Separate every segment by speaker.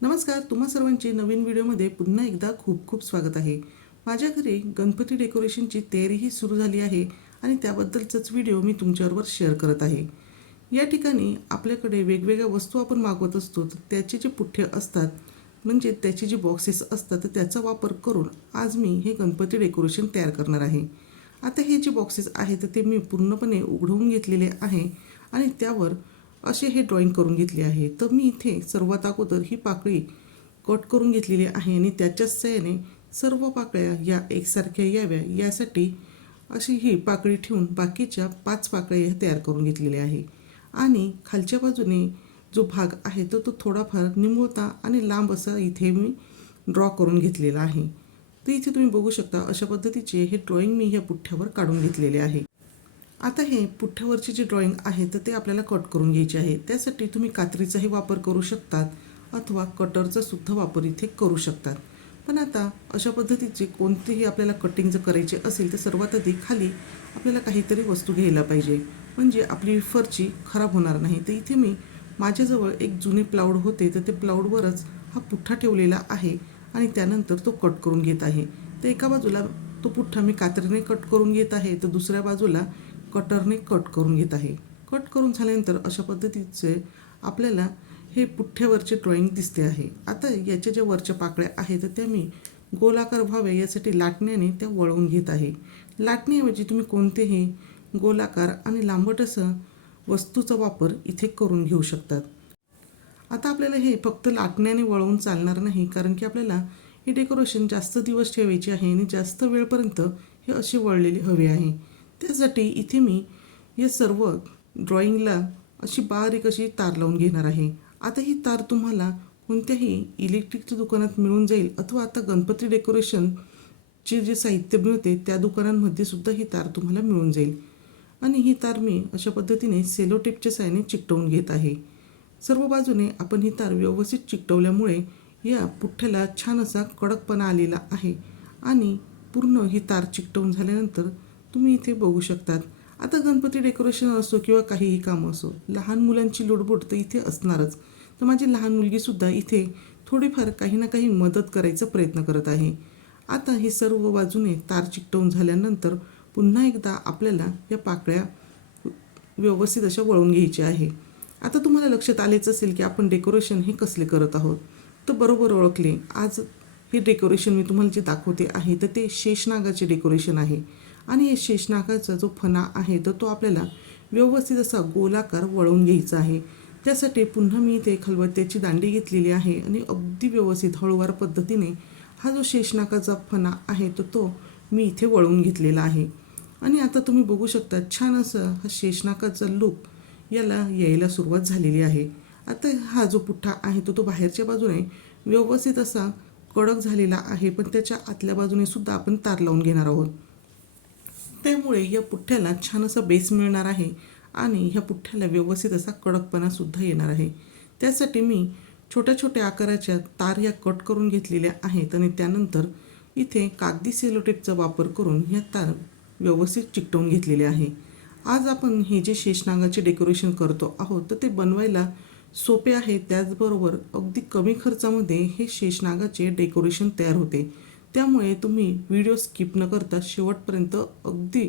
Speaker 1: नमस्कार तुम्हा सर्वांचे नवीन व्हिडिओमध्ये पुन्हा एकदा खूप खूप स्वागत आहे. माझ्या घरी गणपती डेकोरेशनची तयारीही सुरू झाली आहे आणि त्याबद्दलचाच व्हिडिओ मी तुमच्याबरोबर शेअर करत आहे. या ठिकाणी आपल्याकडे वेगवेगळ्या वस्तू आपण मागवत असतो तर त्याचे जे पुठ्ठे असतात म्हणजे त्याचे जे बॉक्सेस असतात तर त्याचा वापर करून आज मी हे गणपती डेकोरेशन तयार करणार आहे. आता हे जे बॉक्सेस आहेत तर ते मी पूर्णपणे उघडवून घेतलेले आहे आणि त्यावर असे हे ड्रॉईंग करून घेतले आहे. तर मी इथे सर्वात अगोदर ही पाकळी कट करून घेतलेली आहे आणि त्याच्याच सहाय्याने सर्व पाकळ्या या एकसारख्या याव्या यासाठी अशी ही पाकळी ठेवून बाकीच्या पाच पाकळ्या ह्या तयार करून घेतलेल्या आहे. आणि खालच्या बाजूने जो भाग आहे तो तो थोडाफार निमुळता आणि लांब असा इथे मी ड्रॉ करून घेतलेला आहे. तर इथे तुम्ही बघू शकता अशा पद्धतीचे हे ड्रॉइंग मी ह्या पुठ्ठ्यावर काढून घेतलेले आहे. आता हे पुठ्ठ्यावरची जी ड्रॉइंग आहे तर ते आपल्याला कट करून घ्यायचे आहे. त्यासाठी तुम्ही कात्रीचाही वापर करू शकतात अथवा कटरचा सुद्धा वापर इथे करू शकतात. पण आता अशा पद्धतीचे कोणतेही आपल्याला कटिंग जर करायचे असेल तर सर्वात आधी खाली आपल्याला काहीतरी वस्तू घ्यायला पाहिजे. म्हणजे आपली फरची खराब होणार नाही. तर इथे मी माझ्याजवळ एक जुने प्लाऊड होते तर ते प्लाऊडवरच हा पुठ्ठा ठेवलेला आहे आणि त्यानंतर तो कट करून घेत आहे. तर एका बाजूला तो पुठ्ठा मी कात्रीने कट करून घेत आहे तर दुसऱ्या बाजूला कटरने कट करून घेत आहे. कट करून झाल्यानंतर अशा पद्धतीचे आपल्याला हे पुठ्ठ्यावरचे ड्रॉइंग दिसते आहे. आता याच्या ज्या वरच्या पाकळ्या आहेत तर त्या मी गोलाकार व्हावे यासाठी लाटण्याने त्या वळवून घेत आहे. लाटण्याऐवजी तुम्ही कोणतेही गोलाकार आणि लांबट असं वस्तूचा वापर इथे करून घेऊ शकतात. आता आपल्याला हे फक्त लाटण्याने वळवून चालणार नाही कारण की आपल्याला हे डेकोरेशन जास्त दिवस ठेवायचे आहे आणि जास्त वेळपर्यंत हे असे वळलेले हवे आहे. त्यासाठी इथे मी हे सर्व ड्रॉइंगला अशी बारीक अशी तार लावून घेणार आहे. आता ही तार तुम्हाला कोणत्याही इलेक्ट्रिकच्या दुकानात मिळून जाईल अथवा आता गणपती डेकोरेशनचे जे साहित्य मिळते त्या दुकानांमध्ये सुद्धा ही तार तुम्हाला मिळून जाईल. आणि ही तार मी अशा पद्धतीने सेलो टेपच्या चिकटवून घेत आहे. सर्व बाजूने आपण ही तार व्यवस्थित चिकटवल्यामुळे या पुठ्ठ्याला छान असा कडकपणा आलेला आहे. आणि पूर्ण ही तार चिकटवून झाल्यानंतर तुम्ही इथे बघू शकतात. आता गणपती डेकोरेशन असो किंवा काहीही काम असो लहान मुलांची लुडबुड तर इथे असणारच. तर माझी लहान मुलगीसुद्धा इथे थोडीफार काही ना काही मदत करायचा प्रयत्न करत आहे. आता हे सर्व बाजूने तार चिकटवून झाल्यानंतर पुन्हा एकदा आपल्याला या पाकळ्या व्यवस्थित अशा वळून घ्यायच्या आहे. आता तुम्हाला लक्षात आलेच असेल की आपण डेकोरेशन हे कसले करत आहोत. तर बरोबर ओळखले. आज हे डेकोरेशन मी तुम्हाला जे दाखवते आहे तर ते शेषनागाचे डेकोरेशन आहे. आणि हे शेषनागाचा जो फणा आहे तर तो आपल्याला व्यवस्थित असा गोलाकार वळवून घ्यायचा आहे. त्यासाठी पुन्हा मी इथे खलबत्त्याची दांडी घेतलेली आहे आणि अगदी व्यवस्थित हळूवार पद्धतीने हा जो शेषनागाचा फणा आहे तर तो मी इथे वळवून घेतलेला आहे. आणि आता तुम्ही बघू शकता छान असं हा शेषनागाचा लुक याला यायला सुरुवात झालेली आहे. आता हा जो पुठ्ठा आहे तो तो बाहेरच्या बाजूने व्यवस्थित असा कडक झालेला आहे पण त्याच्या आतल्या बाजूने सुद्धा आपण तार लावून घेणार आहोत. त्यामुळे या पुठ्ठ्याला छान असा बेस मिळणार आहे आणि ह्या पुठ्ठ्याला व्यवस्थित असा कडकपणासुद्धा येणार आहे. त्यासाठी मी छोट्या छोट्या आकाराच्या तार या कट करून घेतलेल्या आहेत आणि त्यानंतर इथे कागदी सेलोटेपचा वापर करून ह्या तार व्यवस्थित चिकटवून घेतलेले आहे. आज आपण हे जे शेषनागाचे डेकोरेशन करतो आहोत तर ते बनवायला सोपे आहे. त्याचबरोबर अगदी कमी खर्चामध्ये हे शेषनागाचे डेकोरेशन तयार होते. त्यामुळे तुम्ही व्हिडिओ स्किप न करता शेवटपर्यंत अगदी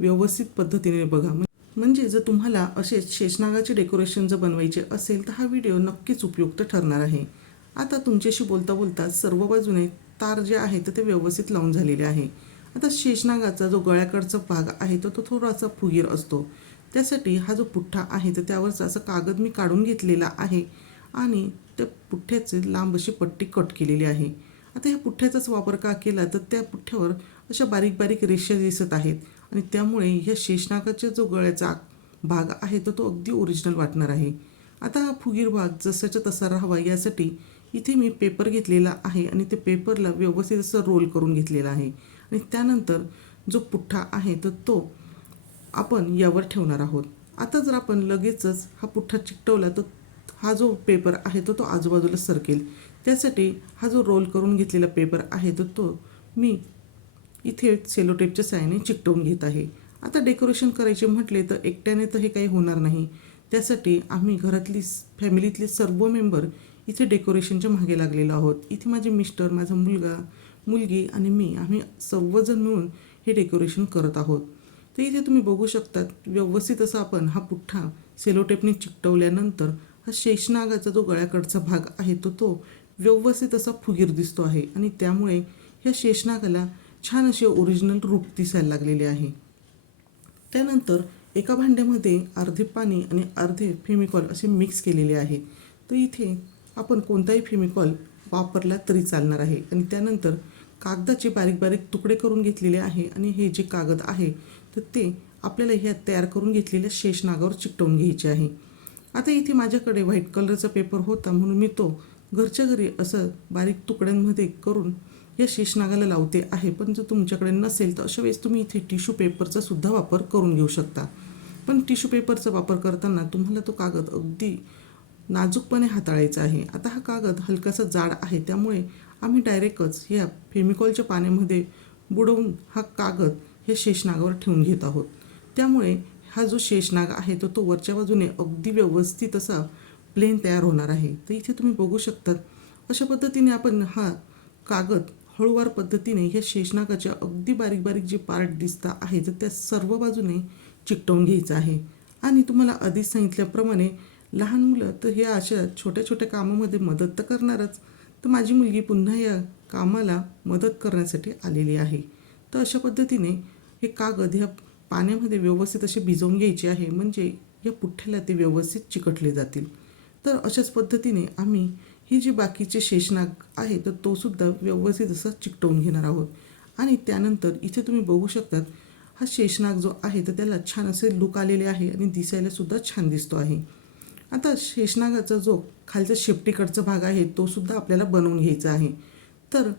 Speaker 1: व्यवस्थित पद्धतीने बघा. म्हणजे जर तुम्हाला असे शेषनागाचे डेकोरेशन जर बनवायचे असेल तर हा व्हिडिओ नक्कीच उपयुक्त ठरणार आहे. आता तुमच्याशी बोलता बोलता सर्व बाजूने तार जे आहे तर ते व्यवस्थित लावून झालेले आहे. आता शेषनागाचा जो गळ्याकडचा भाग आहे तो तो थोडासा फुगीर असतो. त्यासाठी हा जो पुठ्ठा आहे तर त्यावरचा असं कागद मी काढून घेतलेला आहे आणि त्या पुठ्ठ्याचे लांब अशी पट्टी कट केलेली आहे. आता ह्या पुठ्ठ्याचाच वापर का केला तर त्या पुठ्ठ्यावर अशा बारीक बारीक रेषा दिसत आहेत. आणि त्यामुळे ह्या शेषनागाच्या जो गळ्याचा भाग आहे तर तो अगदी ओरिजिनल वाटणार आहे. आता हा फुगीर भाग जसाच्या तसा राहावा यासाठी इथे मी पेपर घेतलेला आहे आणि ते पेपरला व्यवस्थित असं रोल करून घेतलेला आहे. आणि त्यानंतर जो पुठ्ठा आहे तर तो आपण यावर ठेवणार आहोत. आता जर आपण लगेचच हा पुठ्ठा चिकटवला तर हा जो पेपर आहे तो तो आजूबाजूला सरकेल. त्यासाठी हा जो रोल करून घेतलेला पेपर आहे तो तो मी इथे सेलोटेपच्या साहाय्याने चिकटवून घेत आहे. आता डेकोरेशन करायचे म्हटले तर एकट्याने तर हे काही होणार नाही. त्यासाठी आम्ही घरातली फॅमिलीतले सर्व मेंबर इथे डेकोरेशनच्या मागे लागलेलो आहोत. इथे माझे मिस्टर माझा मुलगा मुलगी आणि मी आम्ही सर्वजण मिळून हे डेकोरेशन करत आहोत. तर इथे तुम्ही बघू शकतात व्यवस्थित असं आपण हा पुठ्ठा सेलोटेपने चिकटवल्यानंतर हा शेषनागाचा जो गळ्याकडचा भाग आहे तो तो व्यवस्थित असा फुगीर दिसतो आहे आणि त्यामुळे ह्या शेषनागाला छान असे ओरिजिनल रूप दिसायला लागलेले आहे. त्यानंतर एका भांड्यामध्ये अर्धे पाणी आणि अर्धे फेमिकॉल असे मिक्स केलेले आहे. तर इथे आपण कोणताही फेमिकॉल वापरला तरी चालणार आहे. आणि त्यानंतर कागदाचे बारीक बारीक तुकडे करून घेतलेले आहे आणि हे जे कागद आहे तर ते आपल्याला ह्या तयार करून घेतलेल्या शेषनागावर चिकटवून घ्यायचे आहे. आता इथे माझ्याकडे व्हाईट कलरचा पेपर होता म्हणून मी तो घरच्या घरी असं बारीक तुकड्यांमध्ये करून या शेषनागाला लावते आहे. पण जर तुमच्याकडे नसेल तर अशा वेळेस तुम्ही इथे टिश्यू पेपरचा सुद्धा वापर करून घेऊ शकता. पण टिश्यू पेपरचा वापर करताना तुम्हाला तो कागद अगदी नाजूकपणे हाताळायचा आहे. आता हा कागद हलकासा जाड आहे. त्यामुळे आम्ही डायरेक्टच या फेमिकॉलच्या पाण्यामध्ये बुडवून हा कागद हे शेषनागावर ठेवून घेत आहोत. त्यामुळे हा जो शेषनाग आहे तो तो वरच्या बाजूने अगदी व्यवस्थित असा प्लेन तयार होणार आहे. तर इथे तुम्ही बघू शकतात अशा पद्धतीने आपण हा कागद हळूवार पद्धतीने ह्या शेषनागाच्या अगदी बारीक बारीक जे पार्ट दिसता आहे तर त्या सर्व बाजूने चिकटवून घ्यायचं आहे. आणि तुम्हाला आधीच सांगितल्याप्रमाणे लहान मुलं तर हे अशा छोट्या छोट्या कामामध्ये मदत तर करणारच तर माझी मुलगी पुन्हा या कामाला मदत करण्यासाठी आलेली आहे. तर अशा पद्धतीने हे कागद ह्या पाण्यामध्ये व्यवस्थित असे भिजवून घ्यायचे आहे म्हणजे या पुठ्ठ्याला ते व्यवस्थित चिकटले जातील. तर अशाच पद्धतीने आम्ही ही जी बाकीचे शेषनाग आहे तर तो सुद्धा व्यवस्थित असा चिकटवून घेणार आहोत. आणि त्यानंतर इथे तुम्ही बघू शकतात हा शेषनाग जो आहे तर त्याला छान असे लुक आलेले आहे आणि दिसायला सुद्धा छान दिसतो आहे. आता शेषनागाचा जो खालचा शेपटीकडचा भाग आहे तो सुद्धा आपल्याला बनवून घ्यायचा आहे. तर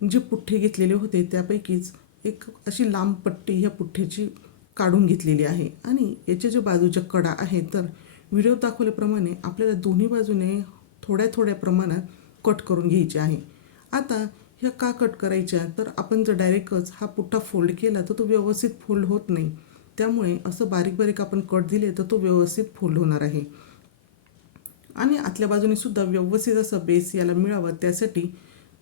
Speaker 1: जे पुठ्ठे घेतलेले होते त्यापैकीच एक अशी लांब पट्टी ह्या पुठ्ठ्याची काढून घेतलेली आहे. आणि याच्या ज्या बाजूच्या कडा आहेत तर व्हिडिओ दाखवल्याप्रमाणे आपल्याला दोन्ही बाजूने थोड्या थोड्या प्रमाणात कट करून घ्यायचे आहे. आता ह्या का कट करायच्या? तर आपण जर डायरेक्टच हा पुठ्ठा फोल्ड केला तर तो व्यवस्थित फोल्ड होत नाही. त्यामुळे असं बारीक बारीक आपण कट दिले तर तो व्यवस्थित फोल्ड होणार आहे. आणि आतल्या बाजूने सुद्धा व्यवस्थित असं बेस याला मिळावा त्यासाठी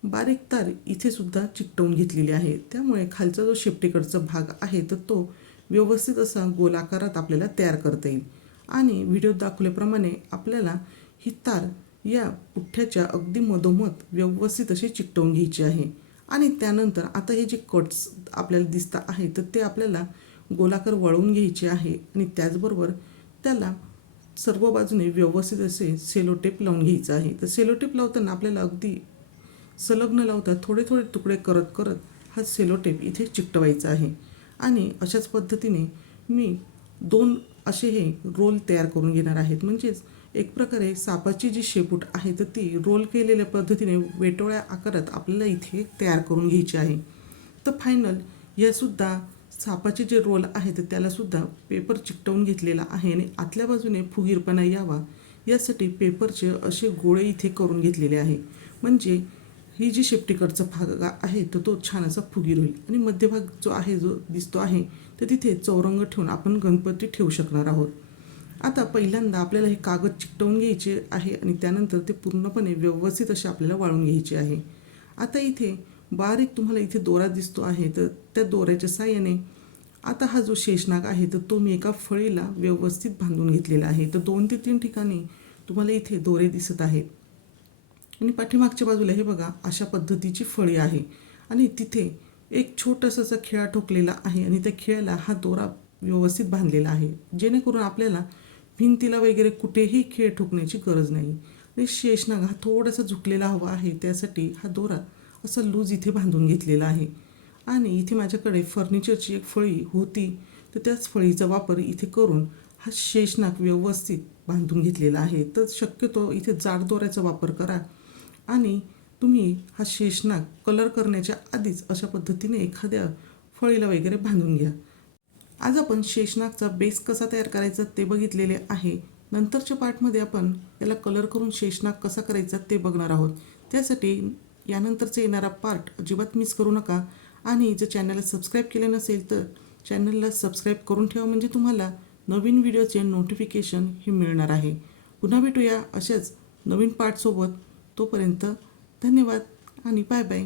Speaker 1: बारीक तार इथे सुद्धा चिकटवून घेतलेली आहे. त्यामुळे खालचा जो शेपटीकडचा भाग आहे तर तो व्यवस्थित असा गोलाकारात आपल्याला तयार करता येईल. आणि व्हिडिओ दाखवल्याप्रमाणे आपल्याला ही तार या पुठ्ठ्याच्या अगदी मधोमध व्यवस्थित अशी चिकटवून घ्यायची आहे. आणि त्यानंतर आता हे जे कट्स आपल्याला दिसता आहे तर ते आपल्याला गोलाकार वळवून घ्यायचे आहे. आणि त्याचबरोबर त्याला सर्व बाजूने व्यवस्थित असे सेलोटेप लावून घ्यायचं आहे. तर सेलोटेप लावताना आपल्याला अगदी संलग्न लावता थोडे थोडे तुकडे करत करत हा सेलोटेप इथे चिकटवायचा आहे. आणि अशाच पद्धतीने मी दोन असे हे रोल तयार करून घेणार आहेत. म्हणजेच एक प्रकारे सापाची जी शेपूट आहे तर ती रोल केलेल्या पद्धतीने वेटोळ्या आकारात आपल्याला इथे तयार करून घ्यायची आहे. तर फायनल यासुद्धा सापाचे जे रोल आहे तर त्यालासुद्धा पेपर चिकटवून घेतलेला आहे आणि आतल्या बाजूने फुगीरपणा यावा यासाठी पेपरचे असे गोळे इथे करून घेतलेले आहे. म्हणजे ही जी शेपटीकडचा भाग आहे तर तो छान असा फुगीर होईल आणि मध्यभाग जो आहे जो दिसतो आहे तर तिथे चौरंग ठेवून आपण गणपती ठेवू शकणार आहोत. आता पहिल्यांदा आपल्याला हे कागद चिकटवून घ्यायचे आहे आणि त्यानंतर ते पूर्णपणे व्यवस्थित असे आपल्याला वाळून घ्यायचे आहे. आता इथे बारीक तुम्हाला इथे दोरा दिसतो आहे तर त्या दोऱ्याच्या साह्याने आता हा जो शेषनाग आहे तर तो मी एका फळीला व्यवस्थित बांधून घेतलेला आहे. तर दोन ते तीन ठिकाणी तुम्हाला इथे दोरे दिसत आहेत. आणि पाठीमागच्या बाजूला हे बघा अशा पद्धतीची फळी आहे. आणि तिथे एक छोटासा असा खिळा ठोकलेला आहे आणि त्या खिळ्याला हा दोरा व्यवस्थित बांधलेला आहे. जेणेकरून आपल्याला भिंतीला वगैरे कुठेही खिळ ठोकण्याची गरज नाही. आणि शेषनाग हा थोडासा झुकलेला हवा आहे त्यासाठी हा दोरा असा लूज इथे बांधून घेतलेला आहे. आणि इथे माझ्याकडे फर्निचरची एक फळी होती तर त्याच फळीचा वापर इथे करून हा शेषनाग व्यवस्थित बांधून घेतलेला आहे. तर शक्यतो इथे जाड दोऱ्याचा वापर करा. आणि तुम्ही हा शेषनाग कलर करण्याच्या आधीच अशा पद्धतीने एखाद्या फळीला वगैरे बांधून घ्या. आज आपण शेषनागचा बेस कसा तयार करायचा ते बघितलेले आहे. नंतरच्या पार्टमध्ये आपण त्याला कलर करून शेषनाग कसा करायचा ते बघणार आहोत. त्यासाठी यानंतरचा येणारा पार्ट अजिबात मिस करू नका. आणि जर चॅनलला सबस्क्राईब केले नसेल तर चॅनलला सबस्क्राईब करून ठेवा म्हणजे तुम्हाला नवीन व्हिडिओचे नोटिफिकेशन हे मिळणार आहे. पुन्हा भेटूया अशाच नवीन पार्टसोबत तोपर्यंत धन्यवाद आणि बाय बाय.